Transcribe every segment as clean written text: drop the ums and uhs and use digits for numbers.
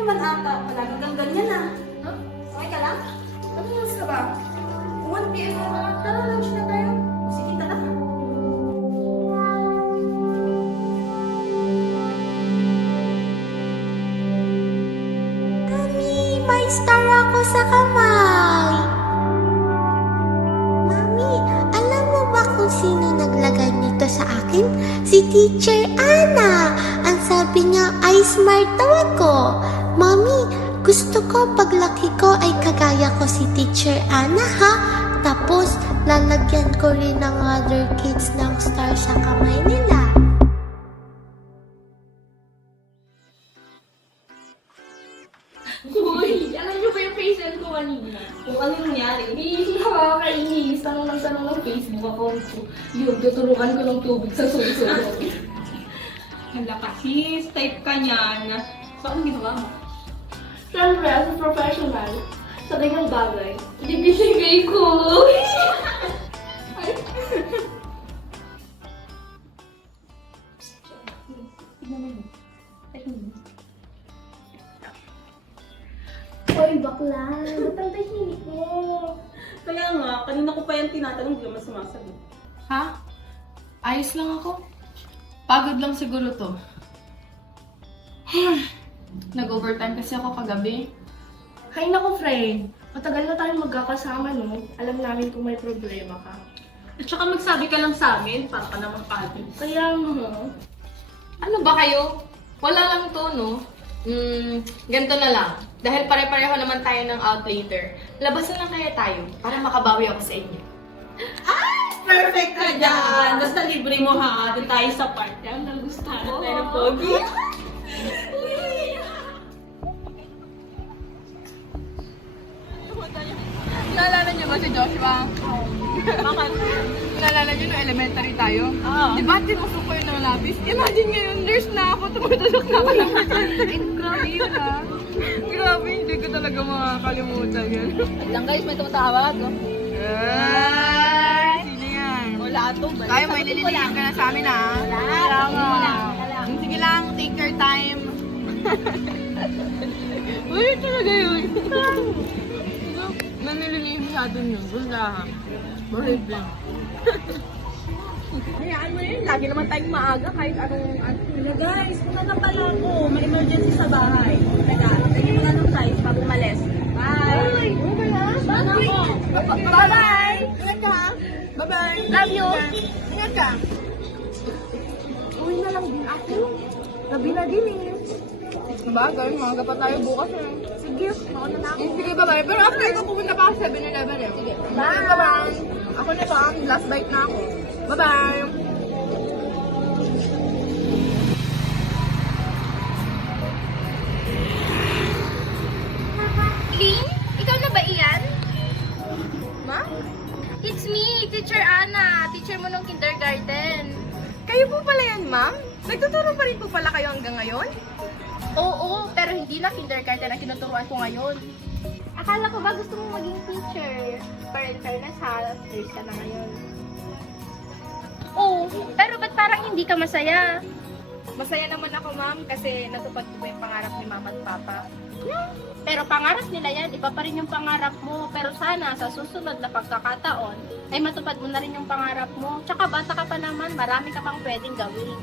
naman ata. Palagi kang ganyan ah. Huh? Okay ka lang? Ano oras na ba? 1 PM na ba? Tara, lunch na tayo. Sige, tara. Mami, may star ako sa kamay. Mami, alam mo ba kung sino naglagay nito sa akin? Si Teacher Ana. Ang sabi niya ay smart daw ako. Mami, gusto ko paglaki ko ay kagaya ko si Teacher Ana ha. Tapos, lalagyan ko rin ng other kids ng star sa kamay nila. Uy, alam niyo ba yung facial ko kanina? Kung ano nangyari. Hindi nakakainis. Tanong ng Facebook account ko. Yun, tuturukan ko ng tubig sa susunod. Hala kasi, type ka niyan. So, anong ginawa mo? Siyempre, as a professional, sa ganyang bagay, ibibigay ko. Hoy, bakla. Ba't ang tahimik mo? Kaya nga, kanina ko pa yan tinatanong, hindi naman sumasagot. Ha? Ayos lang ako. Pagod lang siguro to. Nag-overtime kasi ako kagabi. Hay nako, friend. Matagal na tayong magkakasama, no? Alam namin kung may problema ka. At saka magsabi ka lang sa amin, para ka namang pagod. Kaya nga, Ano ba kayo? Wala lang to, no? Ganito na lang. Dahil pare-pareho naman tayo ng out later. Labas na lang kaya tayo para makabawi ako sa inyo. Perfect ka dyan! Basta libre mo ha, doon tayo sa park. Yan ang gusto ko. Tayo ng pogi. Naalala niyo ba si Joshua? Bakit? Naalala niyo nung elementary tayo? Oo. Di ba tinusok ko yun ng lapis? Imagine ngayon, nurse na ako, tumutusok na ako ng grabe yun ha. Grabe, hindi ko talaga makakalimutan yun. Lang guys, may tumatawag. Ay, sino yan? Wala to. Tayo, may nililihan ka na sa amin ha. Wala nga. Sige lang, take your time. Uy, talaga yun. Nanililihan masyado yun. Basta ha. Bahid lang. Hayaan mo yun, lagi naman tayong maaga kahit anong ano. Guys, punta na pala ako. May emergency sa bahay. Teka, tingin mo na ng size bago umalis. Bye! Sana ako. Bye-bye! Ingat ka ha. Bye-bye! love you! Ingat ka! Uwi na lang din ako. Gabi na din eh. Sabagay, maaga pa tayo bukas eh. Sige, mauna na ako. Sige, bye-bye. Pero after ko pupunta pa ako sa 7-Eleven eh. Sige. Bye-bye! Ako na pa, last bite na ako. Bye-bye! Lynn? Ikaw na ba iyan? Ma? It's me, Teacher Ana. Teacher mo nung kindergarten. Kayo po pala yan, ma'am? Nagtuturo pa rin po pala kayo hanggang ngayon? Oo, pero hindi na kindergarten ang tinuturuan ko ngayon. Akala ko ba gusto mong maging teacher? Pero in fairness ha, nurse ka na ngayon. Oo, pero ba't parang hindi ka masaya? Masaya naman ako, ma'am, kasi natupad ko yung pangarap ni mama at papa. Pero pangarap nila yan, iba pa rin yung pangarap mo. Pero sana sa susunod na pagkakataon, ay matupad mo na rin yung pangarap mo. Tsaka bata ka pa naman, marami ka pang pwedeng gawin.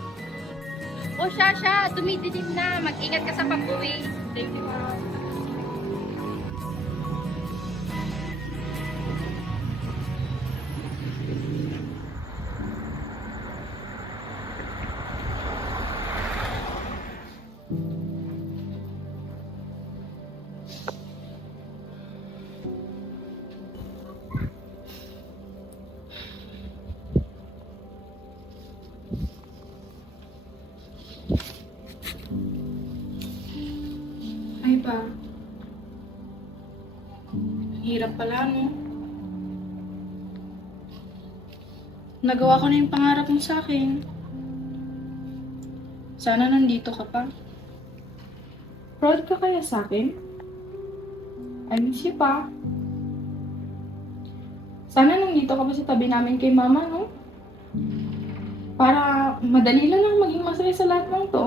O siya, dumidilim na. Mag-ingat ka sa pag-uwi. Thank you, ma'am. Ay ba? Hirap pala, no? Nagawa ko na yung pangarap mo sa akin. Sana nandito ka pa. Proud ka kaya sa akin? I miss you pa. Sana nandito ka pa sa tabi namin kay mama, no? Para madali lang maging masaya sa lahat ng to.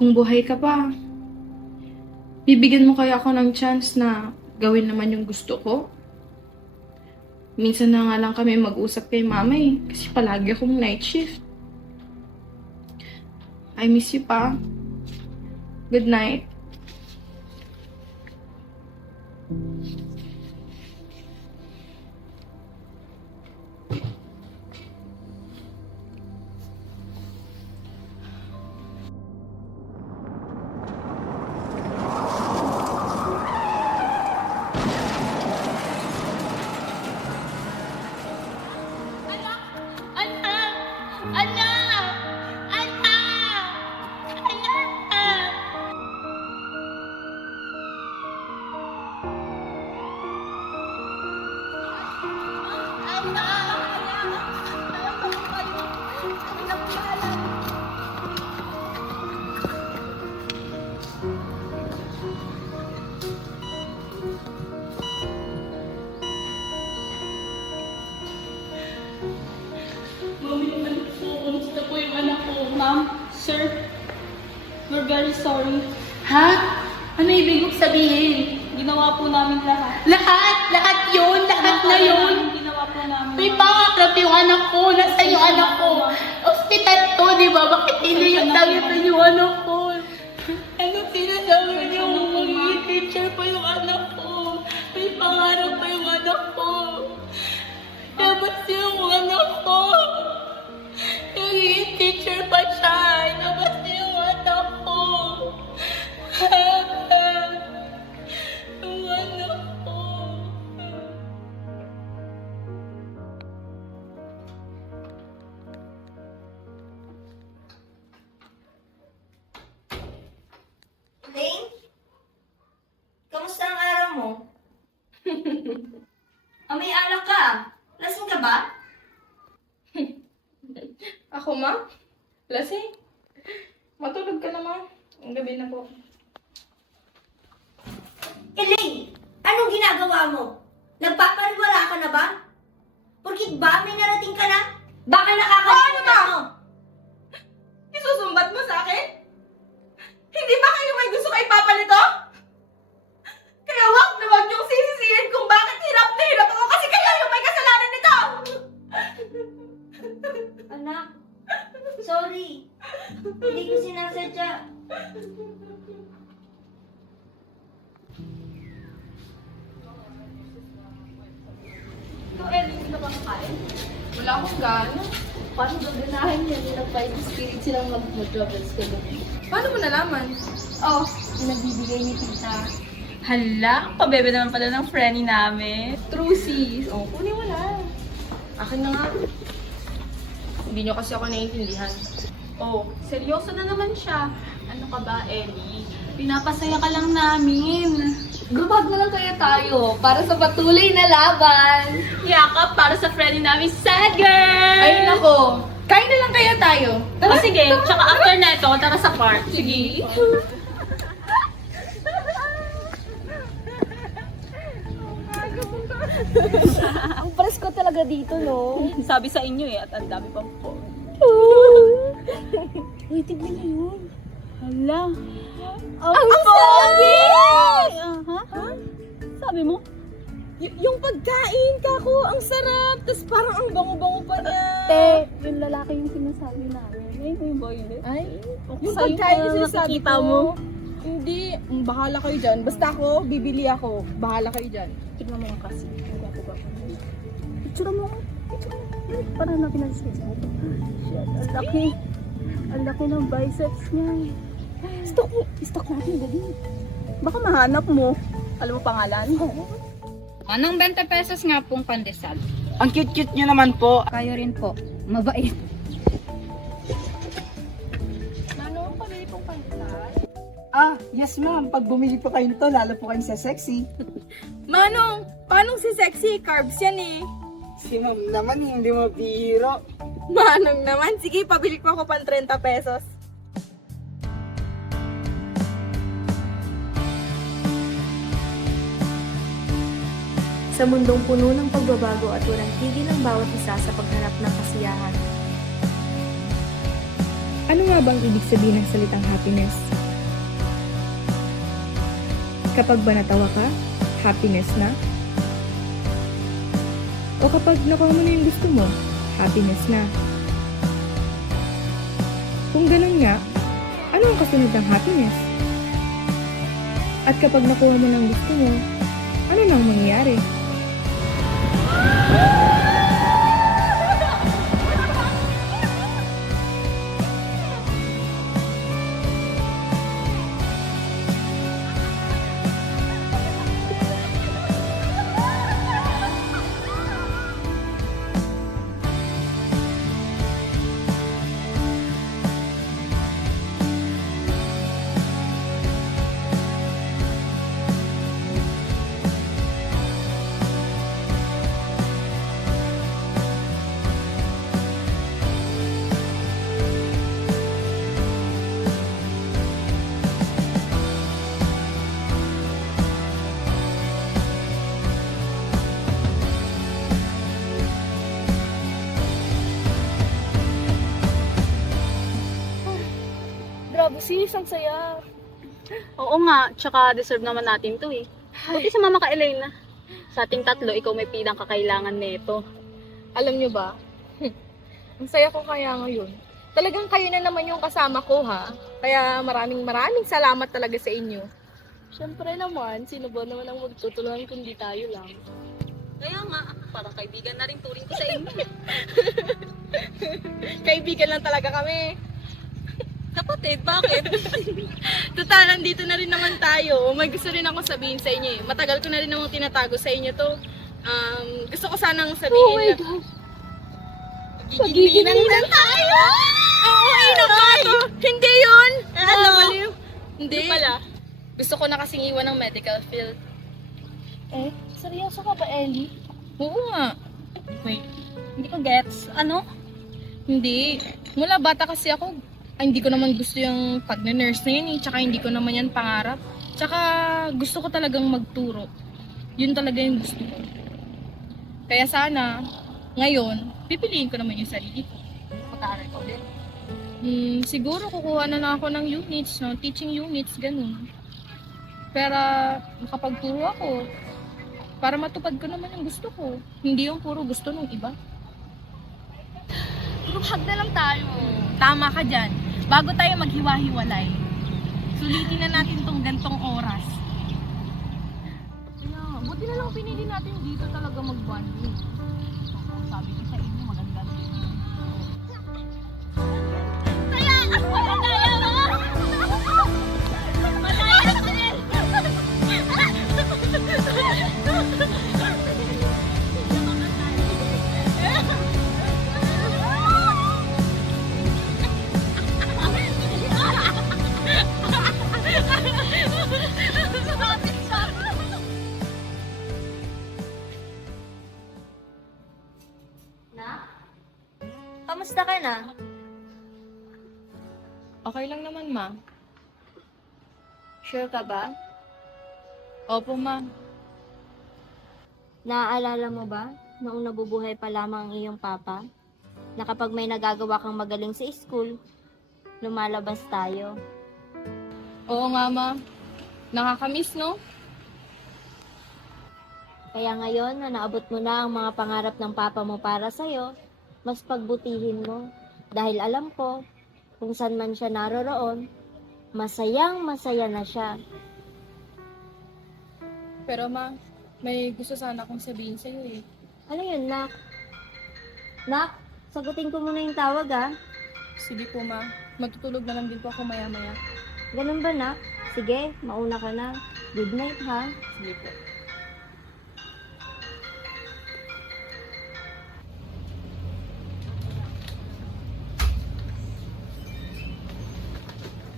Kung buhay ka pa, bibigyan mo kaya ako ng chance na gawin naman yung gusto ko? Minsan na nga lang kami mag-usap kay mama eh, kasi palagi akong night shift. I miss you pa. Good night. Mami, yung anak ko. Kumusta po yung anak ko? Ma'am, sir, we're very sorry. Ha? Ano ibig mong sabihin? Ginawa po namin lahat. Lahat! Lahat yun! Lahat na yun! Ginawa po namin. May pangakrap yung anak ko! Nasa yung anak ko! Hospital to, di ba? Bakit hindi yung tangitan yung anak ko? Ano sinasabi niyo? Magiging teacher pa yung anak ko! May pangarap pa yung anak ko! Dapat yung anak ko! Magiging teacher pa siya! Dapat yung anak ko! Yung anak ko! Ling? Kamusta ang araw mo? May alak ka. Lasing ka ba? Ako, ma? Lasing? Matulog ka na, ma. Ang gabi na po. Ling! Anong ginagawa mo? Nagpapariwala ka na ba? Porkit ba may narating ka na? Baka nakakalimutan mo? Isusumbat mo sa akin? Hindi ba kayo may gusto kay Papa nito? Kaya wag na wag niyong sisisihin kung bakit hirap na hirap ako kasi kayo yung may kasalanan nito! Anak, sorry. Hindi ko sinasadya. Ikaw, Ellie, hindi ka ba kakain? Wala akong gana. Paano gaganahin yan? Nag-fight spirit silang mag-travels ka doon. Paano mo nalaman? Oh, nagbibigay ni tita. Hala, pabebe naman pala ng friendly namin. True sis. Oh, kunin mo na. Akin na nga. Hindi nyo kasi ako naiintindihan. Oh, seryoso na naman siya. Ano ka ba, Ellie? Pinapasaya ka lang namin. Gumag na lang kaya tayo para sa patuloy na laban. Yakap para sa friendly namin, sad girl! Ay, nako. Kain na lang kaya tayo. Oh, sige, tsaka after na ito, tara sa park. Sige. Ang presko talaga dito, no? Sabi sa inyo eh, at ang dami pang po. Uy, tignan mo yun. Hala. Ang pogi! Ha? Sabi mo? Yung pagkain, kako, ang sarap. Tapos parang ang bango-bango pa niya. Te, yung lalaki yung sinasabi namin. Ngayon mo yung violet. Ay, Yung pagkain na sinasabi nakikita ko, mo. hindi, bahala kayo dyan. Basta ako, bibili ako. Bahala kayo dyan. Tignan mo nga kasi. Ang gwapo-gwapo. Picture mo. Picture mo. Para na pinag-Facebook. Shit, ang laki. Ang laki ng biceps niya. Stock natin, dali. Baka mahanap mo. Alam mo pangalan? Anong 20 pesos nga pong pandesal? Ang cute-cute nyo naman po. Kayo rin po. Mabait. Ano, pabili pong pandesal? Ah, yes ma'am. Pag bumili po kayo nito, lalo po kayo sa sexy. Manong, paano si sexy? Carbs yan eh. Si ma'am naman, hindi mo biro. Manong naman. Sige, pabili ko ako pang 30 pesos. Sa mundong puno ng pagbabago at walang tigil ang bawat isa sa paghanap ng kasiyahan. Ano nga bang ibig sabihin ng salitang happiness? Kapag ba natawa ka, happiness na? O kapag nakuha mo na yung gusto mo, happiness na? Kung ganun nga, ano ang kasunod ng happiness? At kapag nakuha mo ng gusto mo, ano nang mangyayari? Grabe sis, ang saya. Oo nga, tsaka deserve naman natin to eh. Buti sa mama ka Elena. Sa ating tatlo, ikaw may pinang kakailangan nito. Alam nyo ba? Ang saya ko kaya ngayon. Talagang kayo na naman yung kasama ko ha. Kaya maraming salamat talaga sa inyo. Siyempre naman, sino ba naman ang magtutulungan kundi tayo lang? Kaya nga, parang kaibigan na rin turing ko sa inyo. Kaibigan lang talaga kami. Kapatid, bakit? Total, nandito na rin naman tayo. May gusto rin ako sabihin sa inyo eh. Matagal ko na rin namang tinatago sa inyo to. Gusto ko sanang sabihin na... Magiging na tayo! Oo, naman to! Hindi yun! Ano? Baliw. Hindi. Pala, gusto ko na kasing iwan ng medical field. Eh, seryoso ka ba, Ellie? Oo nga. Wait. Hindi ko gets. Ano? Hindi. Mula bata kasi ako, hindi ko naman gusto yung pag-nurse na yun eh. Tsaka hindi ko naman yan pangarap. Tsaka gusto ko talagang magturo. Yun talaga yung gusto ko. Kaya sana, ngayon, pipiliin ko naman yung sarili ko. Mag-aaral ka ulit. Siguro kukuha na lang ako ng units, no? Teaching units, ganun. Pero makapagturo ako para matupad ko naman yung gusto ko. Hindi yung puro gusto ng iba. Group hug na lang tayo. Tama ka dyan. Bago tayo maghiwa-hiwalay, sulitin na natin tong gantong oras. Kaya, buti na lang pinili natin dito talaga mag-bonding. Sabi ko sa inyo, maganda rin. Kamusta ka na? Okay lang naman, ma. Sure ka ba? Opo, ma. Naaalala mo ba, noong nabubuhay pa lamang ang iyong papa, na kapag may nagagawa kang magaling sa school, lumalabas tayo. Oo nga, ma. Nakakamiss, no? Kaya ngayon na naabot mo na ang mga pangarap ng papa mo para sa'yo, mas pagbutihin mo. Dahil alam ko, kung saan man siya naroroon, masayang masaya na siya. Pero, ma, may gusto sana akong sabihin sa'yo eh. Ano yun, Nak? Nak, sagutin ko muna yung tawag, ha? Sige po, ma. Matutulog na lang din po ako maya-maya. Ganun ba, Nak? Sige, mauna ka na. Good night, ha? Sige po.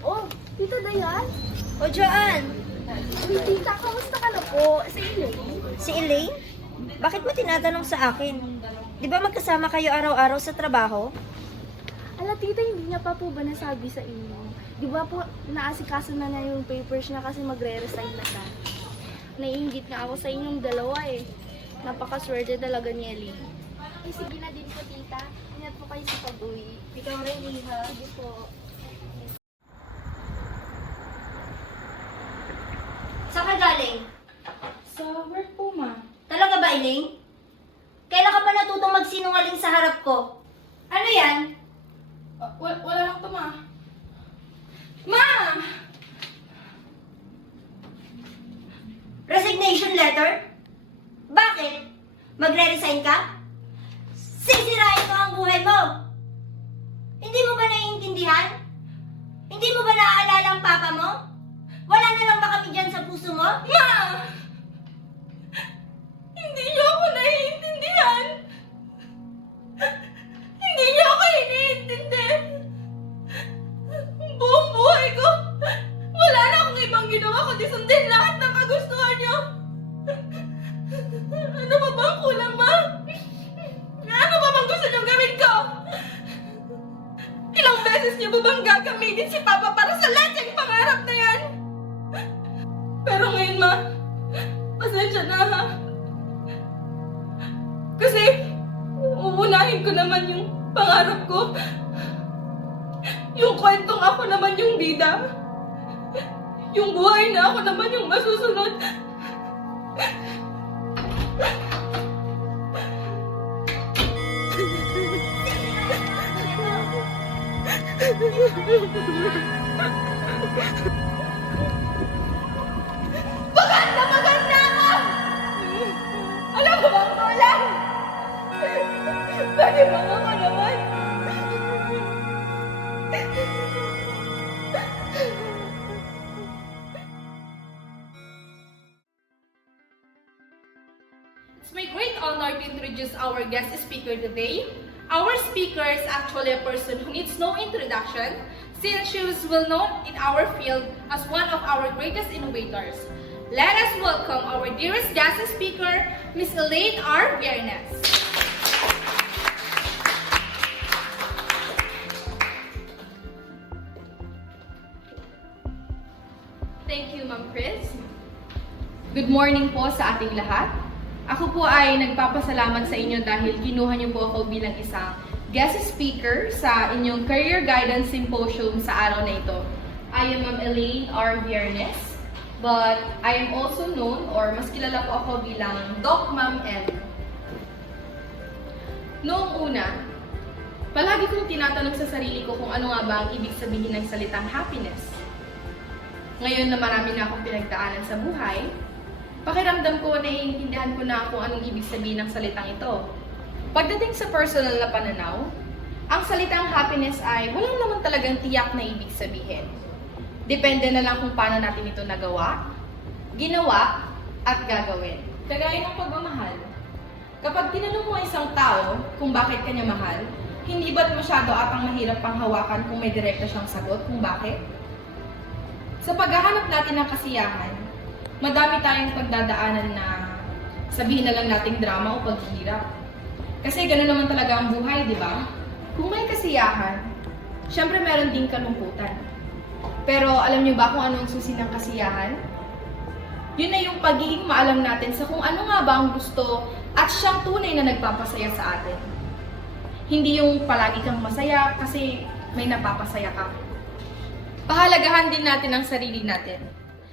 Oh, Tita Dayan? O, Joanne! Uy, tita, kamusta ka na po? Si Elaine? Si Elaine? Bakit mo tinatanong sa akin? Di ba magkasama kayo araw-araw sa trabaho? Ala, tita, hindi niya pa po ba nasabi sa inyo? Di ba po, naasikaso na niya yung papers niya kasi magre-resign na siya. Naiingit nga ako sa inyong dalawa eh. Napakaswerte talaga ni Elaine. Ay, sige na din po, tita. Ingat po kayo sa pag-uwi. Ikaw rin, Iha. Sige po. ka galing? Sa work po, ma. Talaga ba, Elaine? Kailan ka pa natutong magsinungaling sa harap ko? Ano yan? Wala lang to, ma. Ma! Resignation letter? Bakit? Magre-resign ka? Sisirain ko ang buhay mo! Hindi mo ba naiintindihan? Hindi mo ba naaalala ang papa mo? Wala na lang ba kami dyan sa puso mo? Ma! Hindi niyo ako naiintindihan. Hindi niyo ako iniintindi. Buong buhay ko, wala na akong ibang ginawa kundi sundin lahat ng kagustuhan niyo. Ano pa bang kulang, ma? Ano pa bang gusto niyong gawin ko? Ilang beses niyo ba bang gagamitin si Papa para sa letseng pangarap na yan? Pero ngayon, ma, pasensya na, ha? Kasi, uunahin ko naman yung pangarap ko. Yung kwentong ako naman yung bida. Yung buhay na ako naman yung masusunod. Maganda ako! Alam mo bang kulang? Pwede ba ako naman? It's my great honor to introduce our guest speaker today. Our speaker is actually a person who needs no introduction since she is well known in our field as one of our greatest innovators. Let us welcome our dearest guest speaker, Miss Elaine R. Viernes. Thank you, Ma'am Chris. Good morning po sa ating lahat. Ako po ay nagpapasalamat sa inyo dahil kinuha niyo po ako bilang isang guest speaker sa inyong Career Guidance Symposium sa araw na ito. I am Ma'am Elaine R. Viernes, but I am also known or mas kilala po ako bilang Doc Ma'am L. Noong una, palagi kong tinatanong sa sarili ko kung ano nga ba ang ibig sabihin ng salitang happiness. Ngayon na marami na akong pinagdaanan sa buhay, pakiramdam ko, naiintindihan ko na kung anong ibig sabihin ng salitang ito. Pagdating sa personal na pananaw, ang salitang happiness ay walang naman talagang tiyak na ibig sabihin. Depende na lang kung paano natin ito nagawa, ginawa, at gagawin. Kagaya ng pagmamahal. Kapag tinanong mo isang tao kung bakit kanya mahal, hindi ba't masyado atang mahirap pang hawakan kung may direkta siyang sagot kung bakit? Sa paghahanap natin ng kasiyahan, madami tayong pagdadaanan na sabihin na lang nating drama o paghihirap. Kasi gano'n naman talaga ang buhay, di ba? Kung may kasiyahan, syempre meron ding kalungkutan. Pero alam niyo ba kung ano ang susi ng kasiyahan? Yun na yung pagiging maalam natin sa kung ano nga ba ang gusto at siyang tunay na nagpapasaya sa atin. Hindi yung palagi kang masaya kasi may napapasaya ka. Pahalagahan din natin ang sarili natin.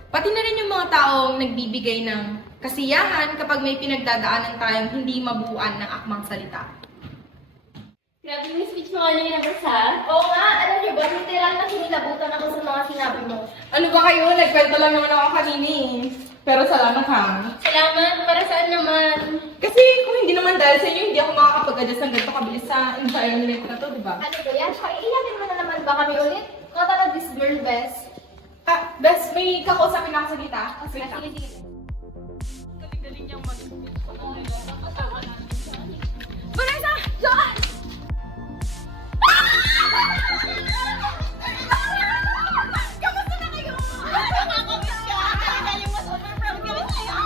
Pati na rin yung mga taong nagbibigay ng kasiyahan kapag may pinagdadaanan tayong hindi mabuuan ng akmang salita. Grabe yung speech mo kanina, Bes, ha? Oo nga, alam niyo ba, literal na sinilabutan ako sa mga sinabi mo. Ano ba kayo? Nagkwento lang naman ako kanina eh. Pero salamat ha. Salamat, para saan naman? Kasi kung hindi naman dahil sa inyo, hindi ako makakapag-adjust ng ganito kabilis sa environment na to, di ba? Ano ba yan? Tsaka iyakin mo na naman ba kami ulit? Not about this girl, Bes. Ah, Bes, may kakausapin ako sa kita. Wait lang. Sige, sige. Galing-galing niyang mag-speech. Vanessa! Joan! Kamusta na kayo? Nakakamiss ka! Kaya yung mas overproud kami sa'yo!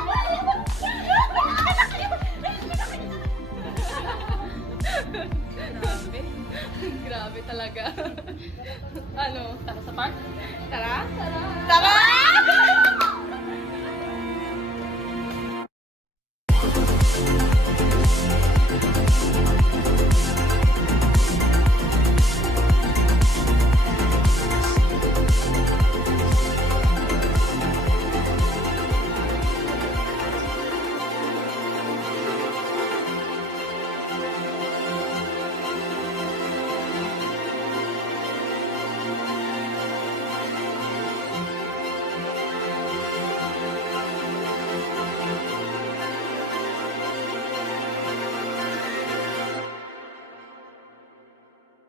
Grabe talaga. Ano? Tara sa park? Tara? Tara!